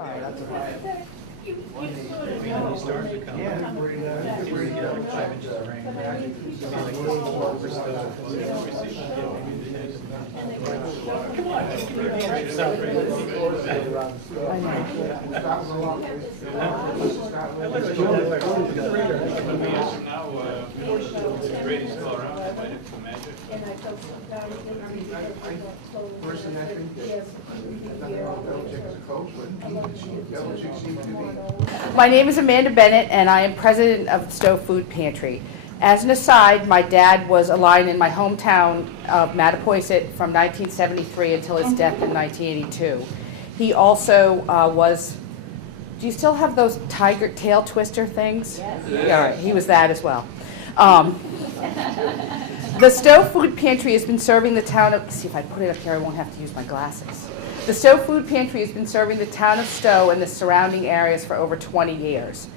That's a fire. When he starts to come, Yeah, we're going to get 5 inches of rain. Like 4 for Stow. Person, I think Belichick is a coach, but Belichick seems to be. My name is Amanda Bennett, and I am president of Stow Food Pantry. As an aside, my dad was a lion in my hometown of Mattapoisett from 1973 until his death in 1982. He also was, do you still have those tiger tail twister things? Yes. Yeah, all right, he was that as well. The Stow Food Pantry has been serving the town of, see if I put it up here I won't have to use my glasses. The Stow Food Pantry has been serving the town of Stow and the surrounding areas for over 20 years.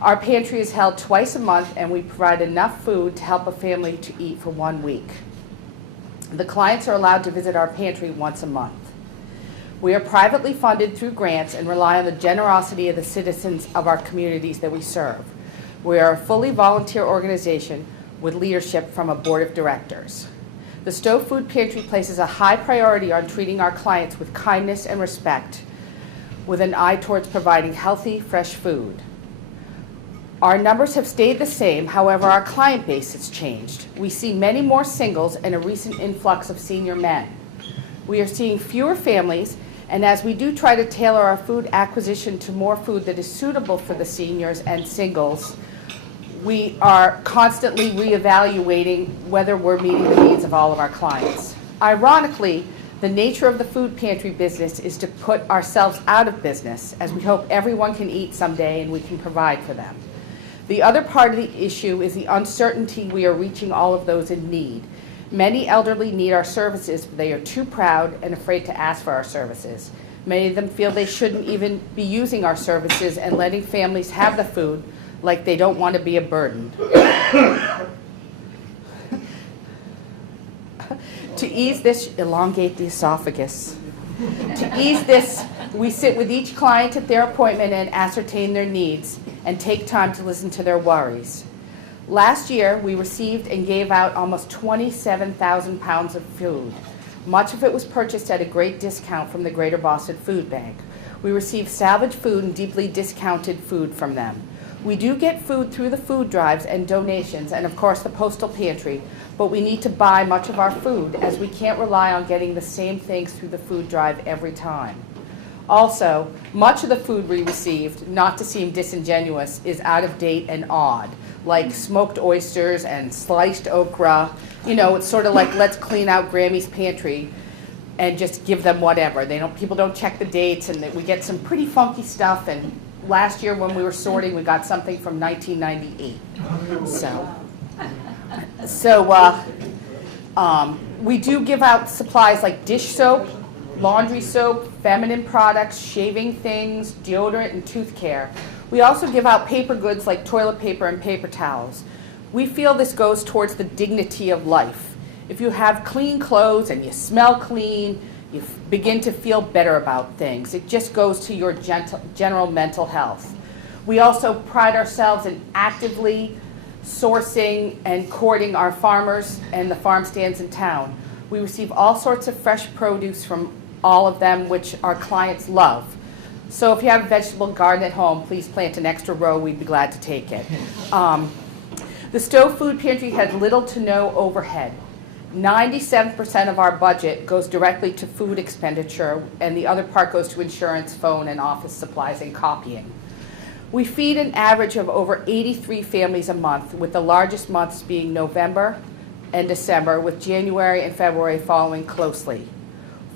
Our pantry is held twice a month, and we provide enough food to help a family to eat for 1 week. The clients are allowed to visit our pantry once a month. We are privately funded through grants and rely on the generosity of the citizens of our communities that we serve. We are a fully volunteer organization with leadership from a board of directors. The Stow Food Pantry places a high priority on treating our clients with kindness and respect, with an eye towards providing healthy, fresh food. Our numbers have stayed the same, however, our client base has changed. We see many more singles and a recent influx of senior men. We are seeing fewer families, and as we do try to tailor our food acquisition to more food that is suitable for the seniors and singles, we are constantly reevaluating whether we're meeting the needs of all of our clients. Ironically, the nature of the food pantry business is to put ourselves out of business, as we hope everyone can eat someday and we can provide for them. The other part of the issue is the uncertainty we are reaching all of those in need. Many elderly need our services, but they are too proud and afraid to ask for our services. Many of them feel they shouldn't even be using our services and letting families have the food, like they don't want to be a burden. To ease this, elongate the esophagus. To ease this, we sit with each client at their appointment and ascertain their needs and take time to listen to their worries. Last year, we received and gave out almost 27,000 pounds of food. Much of it was purchased at a great discount from the Greater Boston Food Bank. We received salvaged food and deeply discounted food from them. We do get food through the food drives and donations, and of course the postal pantry, but we need to buy much of our food, as we can't rely on getting the same things through the food drive every time. Also, much of the food we received, not to seem disingenuous, is out of date and odd, like smoked oysters and sliced okra. You know, it's sort of like, let's clean out Grammy's pantry and just give them whatever. People don't check the dates, and we get some pretty funky stuff. And last year when we were sorting, we got something from 1998. We do give out supplies like dish soap, laundry soap, feminine products, shaving things, deodorant, and tooth care. We also give out paper goods like toilet paper and paper towels. We feel this goes towards the dignity of life. If you have clean clothes and you smell clean, you begin to feel better about things. It just goes to your general mental health. We also pride ourselves in actively sourcing and courting our farmers and the farm stands in town. We receive all sorts of fresh produce from all of them, which our clients love. So if you have a vegetable garden at home, please plant an extra row. We'd be glad to take it. The Stow Food Pantry has little to no overhead. 97% of our budget goes directly to food expenditure, and the other part goes to insurance, phone, and office supplies and copying. We feed an average of over 83 families a month, with the largest months being November and December, with January and February following closely.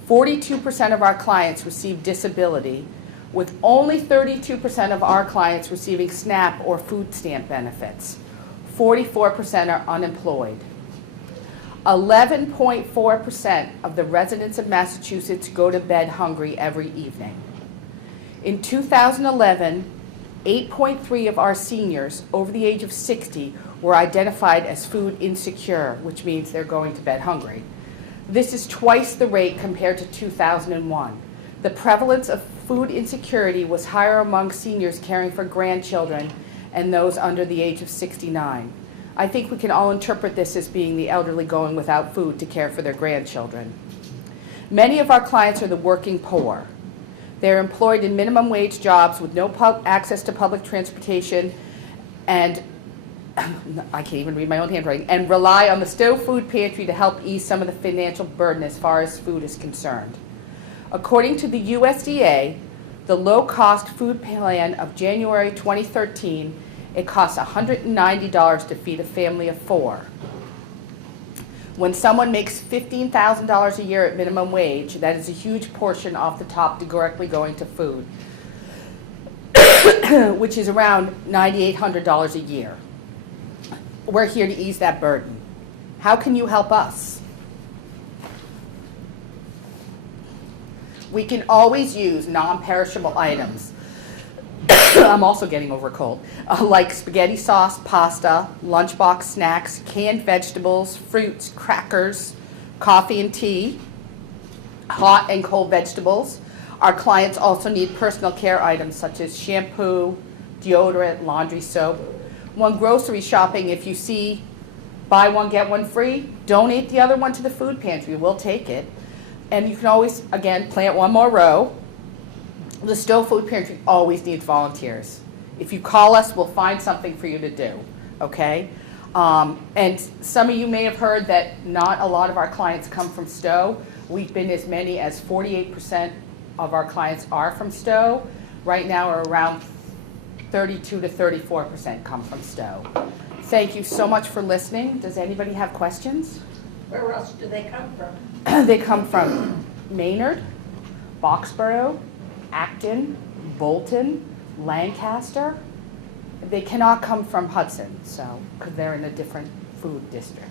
42% of our clients receive disability, with only 32% of our clients receiving SNAP or food stamp benefits. 44% are unemployed. 11.4% of the residents of Massachusetts go to bed hungry every evening. In 2011, 8.3 of our seniors over the age of 60 were identified as food insecure, which means they're going to bed hungry. This is twice the rate compared to 2001. The prevalence of food insecurity was higher among seniors caring for grandchildren and those under the age of 69. I think we can all interpret this as being the elderly going without food to care for their grandchildren. Many of our clients are the working poor. They're employed in minimum wage jobs with no access to public transportation and I can't even read my own handwriting, and rely on the Stow Food Pantry to help ease some of the financial burden as far as food is concerned. According to the USDA, the low-cost food plan of January 2013, it costs $190 to feed a family of 4. When someone makes $15,000 a year at minimum wage, that is a huge portion off the top directly going to food, which is around $9,800 a year. We're here to ease that burden. How can you help us? We can always use non-perishable items. I'm also getting over a cold. Like spaghetti sauce, pasta, lunchbox snacks, canned vegetables, fruits, crackers, coffee and tea, hot and cold vegetables. Our clients also need personal care items such as shampoo, deodorant, laundry soap. When grocery shopping, if you see buy one, get one free, donate the other one to the food pantry. We'll take it. And you can always, again, plant one more row. The Stow Food Pantry always needs volunteers. If you call us, we'll find something for you to do, okay? And some of you may have heard that not a lot of our clients come from Stow. We've been as many as 48% of our clients are from Stow. Right now, we're around 32 to 34% come from Stow. Thank you so much for listening. Does anybody have questions? Where else do they come from? They come from Maynard, Boxborough, Acton, Bolton, Lancaster. They cannot come from Hudson, so because they're in a different food district.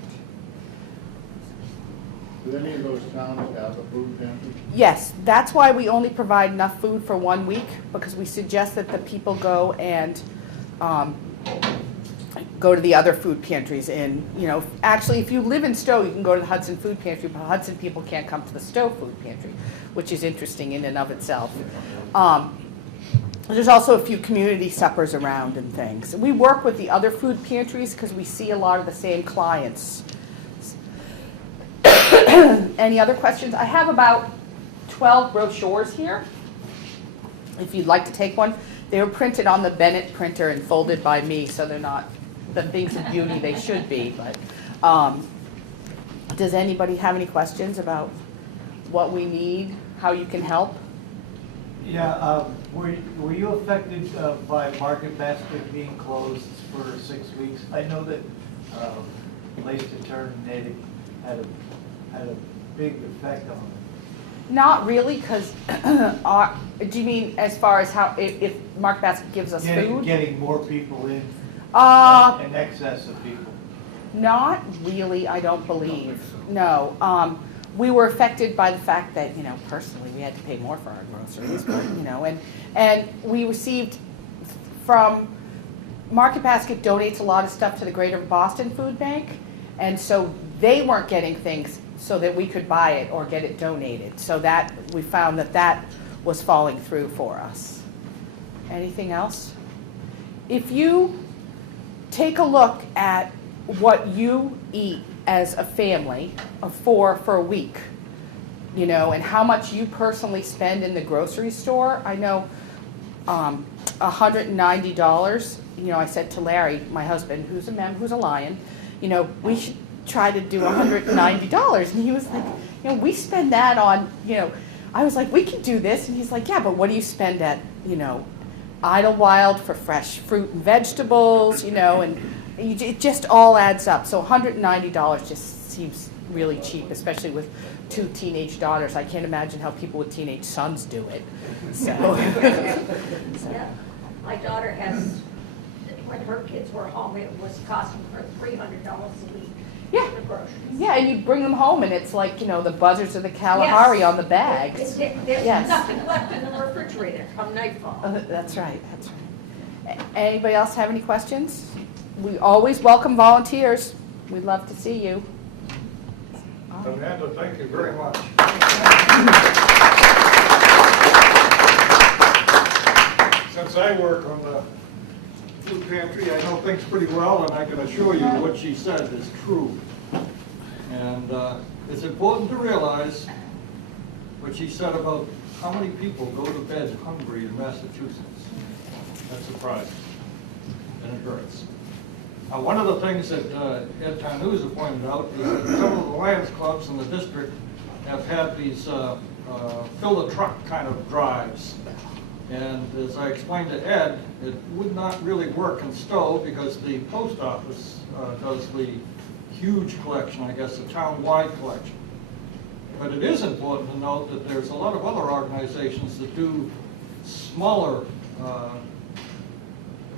Do any of those towns have a food pantry? Yes, that's why we only provide enough food for 1 week, because we suggest that the people go and go to the other food pantries. And, you know, actually, if you live in Stow, you can go to the Hudson Food Pantry, but Hudson people can't come to the Stow Food Pantry, which is interesting in and of itself. There's also a few community suppers around and things. We work with the other food pantries because we see a lot of the same clients. Any other questions? I have about 12 brochures here, if you'd like to take one. They were printed on the Bennett printer and folded by me, so they're not the things of beauty they should be. But does anybody have any questions about what we need, how you can help? Yeah, were you affected by Market Basket being closed for 6 weeks? I know that Lace to Turn Native had a big effect on it. Not really, because do you mean as far as how if Market Basket gives us food? Getting more people in, in excess of people. Not really, I don't believe. No. We were affected by the fact that, you know, personally we had to pay more for our groceries, but, you know, and we received from Market Basket donates a lot of stuff to the Greater Boston Food Bank, and so they weren't getting things so that we could buy it or get it donated. So that we found that that was falling through for us. Anything else? If you take a look at what you eat as a family of 4 for a week, you know, and how much you personally spend in the grocery store. I know $190, you know, I said to Larry, my husband, who's a lion, you know, we should try to do $190. And he was like, you know, we spend that on, you know, I was like, we can do this. And he's like, yeah, but what do you spend at, you know, Idlewild for fresh fruit and vegetables, you know, and it just all adds up. So $190 just seems really cheap, especially with 2 teenage daughters. I can't imagine how people with teenage sons do it. So. Yeah. My daughter has, when her kids were home, it was costing her $300 a week. Yeah. For groceries. Yeah, and you bring them home, and it's like, you know, the buzzards of the Kalahari Yes. on the bags. There's Yes. nothing left in the refrigerator come nightfall. That's right. That's right. Anybody else have any questions? We always welcome volunteers. We'd love to see you. Amanda, thank you very much. since I work on the food pantry, I know things pretty well, and I can assure you what she said is true. And it's important to realize what she said about how many people go to bed hungry in Massachusetts. That's surprising, and it hurts. One of the things that Ed Tanuza pointed out is that some of the Lions clubs in the district have had these fill the truck kind of drives. And as I explained to Ed, it would not really work in Stow because the post office does the huge collection, I guess, the town-wide collection. But it is important to note that there's a lot of other organizations that do smaller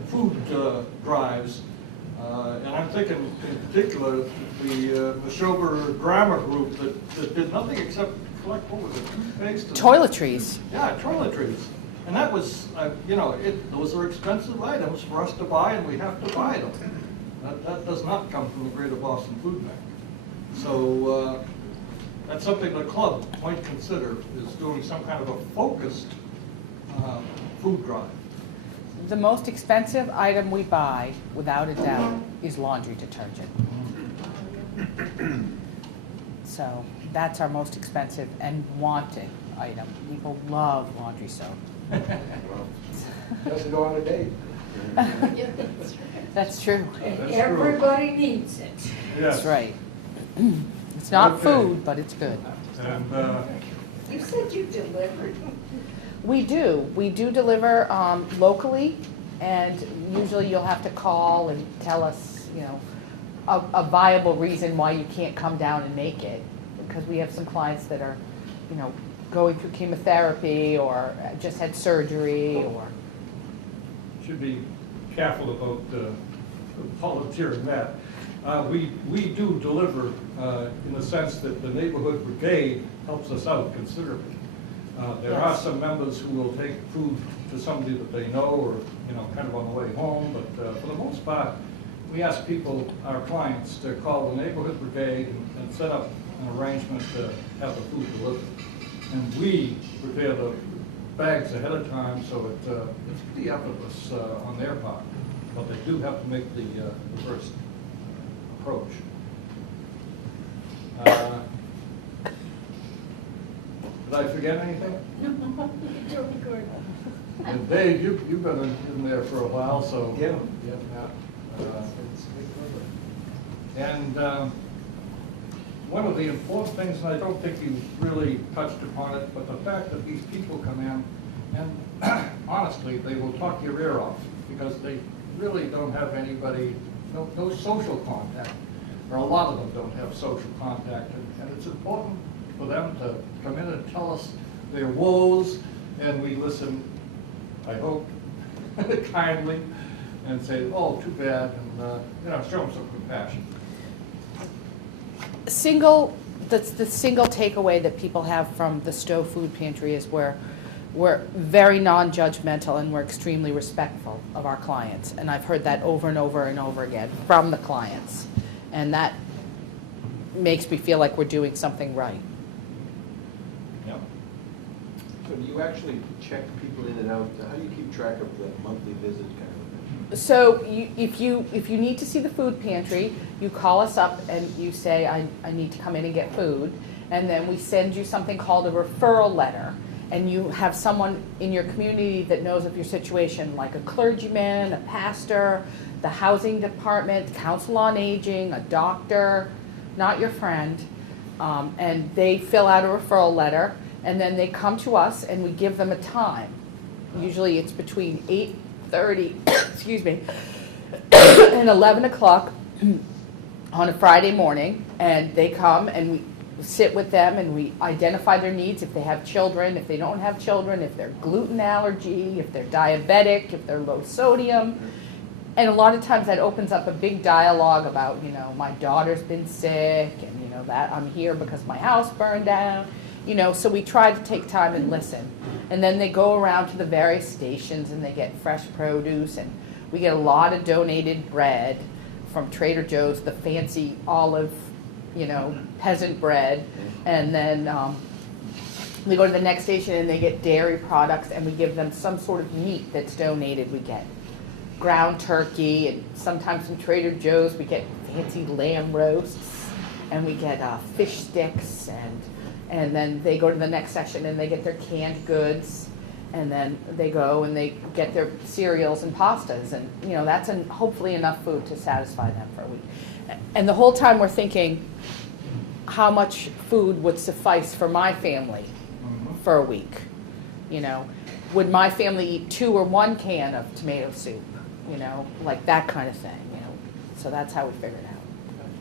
food drives. And I'm thinking in particular the Neshoba Grammar Group that did nothing except collect, what was it, toothpaste? Toiletries. Yeah, toiletries. And that was, you know, those are expensive items for us to buy, and we have to buy them. That does not come from the Greater Boston Food Bank. So that's something the club might consider, is doing some kind of a focused food drive. The most expensive item we buy, without a doubt, is laundry detergent. So that's our most expensive and wanted item. People love laundry soap. Doesn't go on a date. That's true. Everybody needs it. That's right. It's not Okay. food, but it's good. And You said you delivered. We do. We do deliver locally, and usually you'll have to call and tell us, you know, a viable reason why you can't come down and make it. Because we have some clients that are, you know, going through chemotherapy or just had surgery or. should be careful about volunteering that. We do deliver in the sense that the neighborhood brigade helps us out considerably. There are some members who will take food to somebody that they know or, you know, kind of on the way home, but for the most part, we ask people, our clients, to call the neighborhood brigade and set up an arrangement to have the food delivered. And we prepare the bags ahead of time, so it's pretty effortless on their part, but they do have to make the first approach. Did I forget anything? And Dave, you've been in there for a while, so. Yeah. And one of the important things, and I don't think you really touched upon it, but the fact that these people come in and honestly, they will talk your ear off because they really don't have anybody, no social contact, or a lot of them don't have social contact. And it's important for them to come in and tell us their woes, and we listen, I hope, kindly, and say, oh, too bad, and you know, show them some compassion. The single takeaway that people have from the Stow Food Pantry is we're very non-judgmental and we're extremely respectful of our clients. And I've heard that over and over and over again from the clients. And that makes me feel like we're doing something right. Yep. So do you actually check people in and out? How do you keep track of the monthly visit kind of thing? So if you need to see the food pantry, you call us up and you say, I need to come in and get food. And then we send you something called a referral letter. And you have someone in your community that knows of your situation, like a clergyman, a pastor, the housing department, council on aging, a doctor, not your friend. And they fill out a referral letter, and then they come to us and we give them a time. Usually it's between 8:30, excuse me, and 11 o'clock on a Friday morning, and they come and we sit with them and we identify their needs, if they have children, if they don't have children, if they're gluten allergy, if they're diabetic, if they're low sodium. And a lot of times that opens up a big dialogue about, you know, my daughter's been sick and, you know, that I'm here because my house burned down. You know, so we try to take time and listen. And then they go around to the various stations and they get fresh produce, and we get a lot of donated bread from Trader Joe's, the fancy olive, you know, peasant bread. And then They go to the next station and they get dairy products, and we give them some sort of meat that's donated. We get ground turkey, and sometimes from Trader Joe's we get fancy lamb roasts, and we get fish sticks, and then they go to the next section and they get their canned goods, and then they go and they get their cereals and pastas, and that's hopefully enough food to satisfy them for a week. And the whole time we're thinking, how much food would suffice for my family for a week? Would my family eat 2 or 1 can of tomato soup? Like that kind of thing. So that's how we figured it out.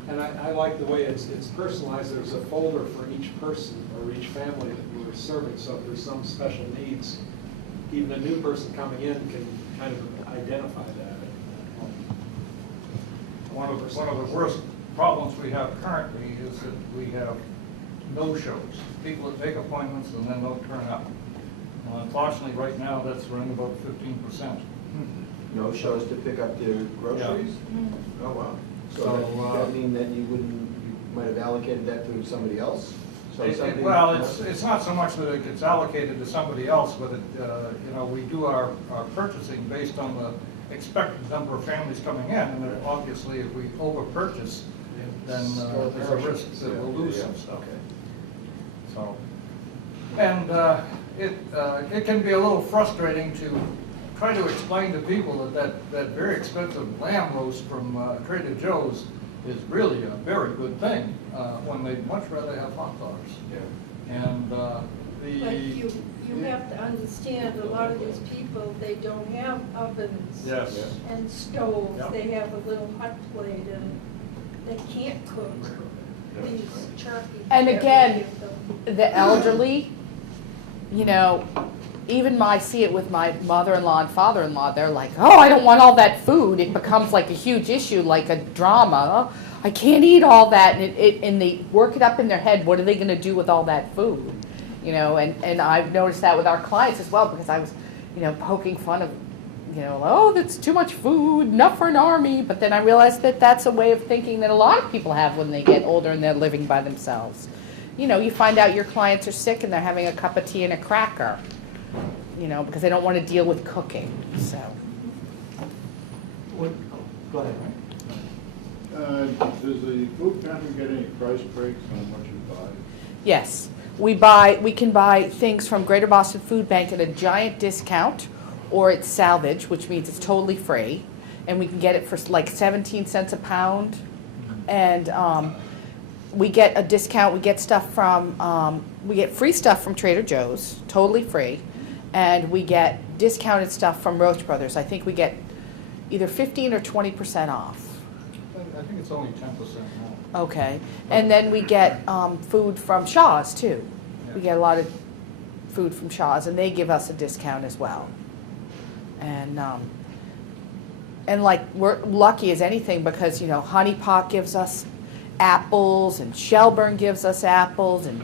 And I like the way it's personalized. There's a folder for each person or each family that we're serving. So if there's some special needs, even a new person coming in can kind of identify that. One of the worst problems we have currently is that we have no-shows. People that make appointments and then don't turn up. Well, unfortunately, right now, that's running about 15%. No shows to pick up their groceries? Oh, wow. So does that mean that you might have allocated that to somebody else? Well, it's not so much that it gets allocated to somebody else, but we do our purchasing based on the expected number of families coming in, and then obviously if we over-purchase, then there's a risk that we'll lose some stuff. So, and it can be a little frustrating to try to explain to people that very expensive lamb roast from Trader Joe's is really a very good thing when they'd much rather have hot dogs. Yeah. And But you have to understand, a lot of these people, they don't have ovens. Yes. And stoves. Yep. They have a little hot plate, and they can't cook these turkeys. And again, the elderly, even I see it with my mother-in-law and father-in-law, they're like, oh, I don't want all that food. It becomes like a huge issue, like a drama. Oh, I can't eat all that. And they work it up in their head, what are they going to do with all that food? And I've noticed that with our clients as well, because I was, poking fun of, oh, that's too much food, enough for an army. But then I realized that that's a way of thinking that a lot of people have when they get older and they're living by themselves. You find out your clients are sick and they're having a cup of tea and a cracker, because they don't want to deal with cooking, so. Go ahead. Does the food pantry get any price breaks on what you buy? Yes, we can buy things from Greater Boston Food Bank at a giant discount, or it's salvage, which means it's totally free, and we can get it for like 17 cents a pound. And we get a discount. We get stuff from we get free stuff from Trader Joe's, totally free, and we get discounted stuff from Roach Brothers. I think we get either 15 or 20% off. I think it's only 10% now. Okay, and then we get food from Shaw's too. We get a lot of food from Shaw's, and they give us a discount as well. And like we're lucky as anything because Honey Pot gives us apples, and Shelburne gives us apples, and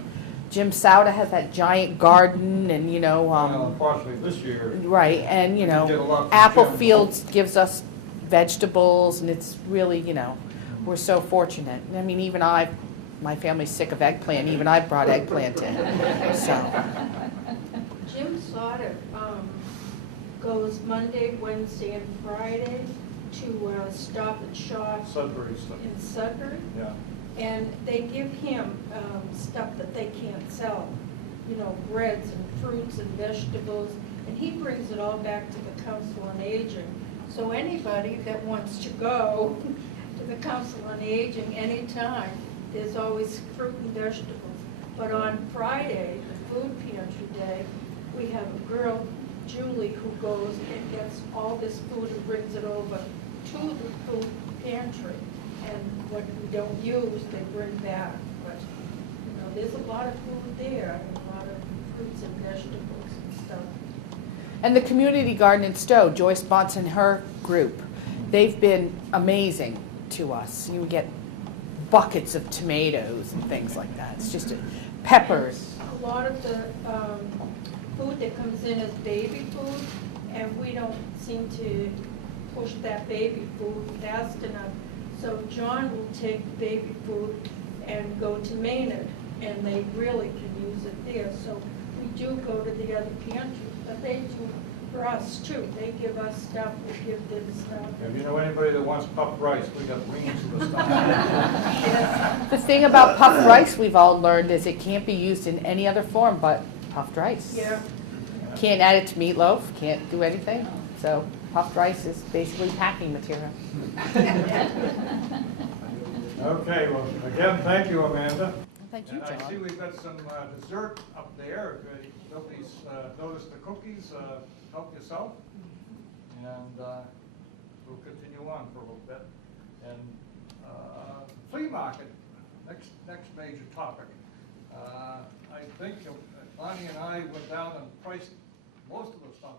Jim Sauda has that giant garden, and Unfortunately, this year. right, and get a lot from Apple Jim. Fields gives us vegetables, and it's really we're so fortunate. I mean, even my family's sick of eggplant. Even I brought eggplant in. So Jim Sauter goes Monday, Wednesday, and Friday to Stop and Shop Sudbury stuff. in Sudbury. Yeah. And they give him stuff that they can't sell, breads and fruits and vegetables, and he brings it all back to the Council on Aging. So anybody that wants to go to the Council on Aging anytime, there's always fruit and vegetables. But on Friday, the food pantry day, we have a girl, Julie, who goes and gets all this food and brings it over to the food pantry. And what we don't use, they bring back. But, there's a lot of food there, and a lot of fruits and vegetables and stuff. and the community garden in Stow, Joyce Bunce and her group, they've been amazing to us. You get buckets of tomatoes and things like that. It's just peppers. A lot of the food that comes in is baby food, and we don't seem to push that baby food fast enough. So John will take baby food and go to Maynard, and they really can use it there. So do go to the other pantry, but they do for us too. They give us stuff, we give them stuff. If you know anybody that wants puffed rice, we got reams of the stuff. Yes. The thing about puffed rice we've all learned is it can't be used in any other form but puffed rice. Yeah. Can't add it to meatloaf, can't do anything. So puffed rice is basically packing material. Okay, well, again, thank you, Amanda. Thank you, And I see John. we've got some dessert up there. If nobody's noticed the cookies, help yourself. And we'll continue on for a little bit. And flea market, next major topic. I think Bonnie and I went down and priced most of the stuff